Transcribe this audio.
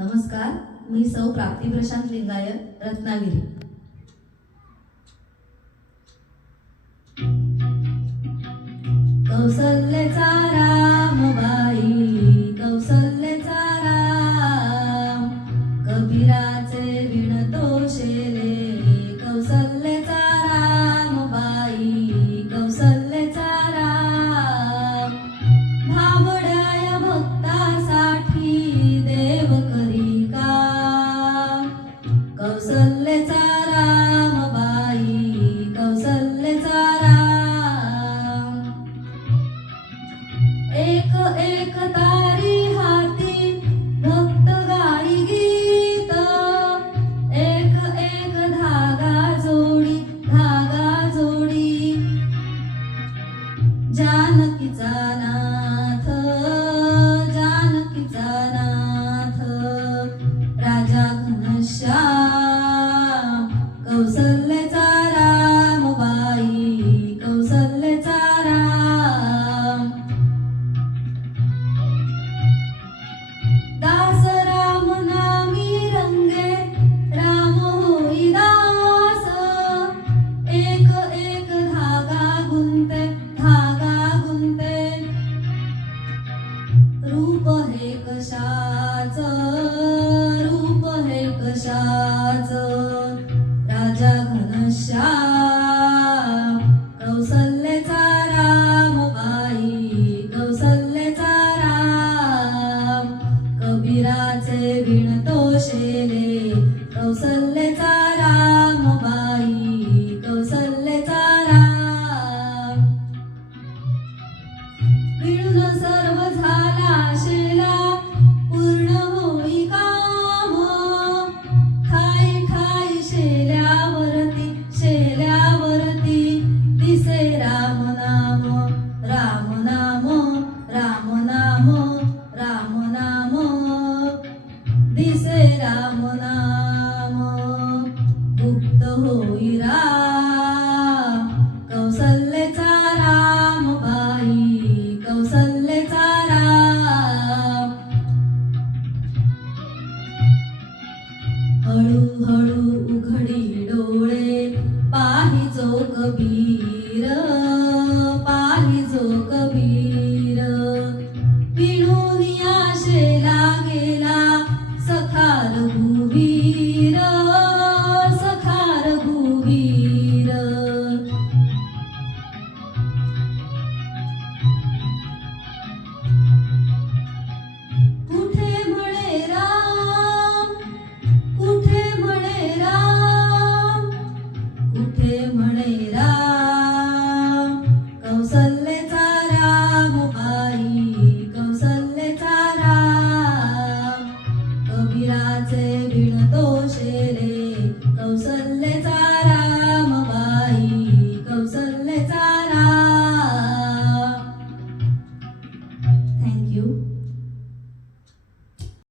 नमस्कार, मी सौ प्राप्ती प्रशांत लिंगायत, रत्नागिरी. कौसल्यचा रामबाई, कौसल्यचा राम, कबीराचे विणतो शेले. कौसल्यचा रामबाई, कौसल्यचा राम, भाबड्या भक्तासाठी देव करी काम. कौसल्यचा रामबाई, कौसल्यचा राम, एक एक तारी हाती भक्त गाई गीत. एक एक धागा जोडी, धागा जोडी. जानकीचा नाथ, जानकीचा नाथ, राजा घनश्याम. कौसल्यचा रामबाई, कौसल्यचा राम, दास राम नामी रंगे, राम होई दास. एक एक धागा गुंते, धागा गुंते. रूप हे कशाच, रूप हे कशाच, राजा घनश्याम. कौसल्यचा रामबाई, कौसल्यचा राम, कबीराचे विणतो शेले. कौसल्यचा रामबाई, कौसल्यचा राम, विणून सर्व झाला शेला, पूर्ण होई काम. ठाई ठाई शेल्यावरती, शेल्यावरती, दिसे राम नाम, राम नाम, राम नाम, राम नाम, दिसे राम नाम. गुप्त होई राम, कौसल्यचा रामबाई, कौसल्यचा राम. हळू हळू उघडी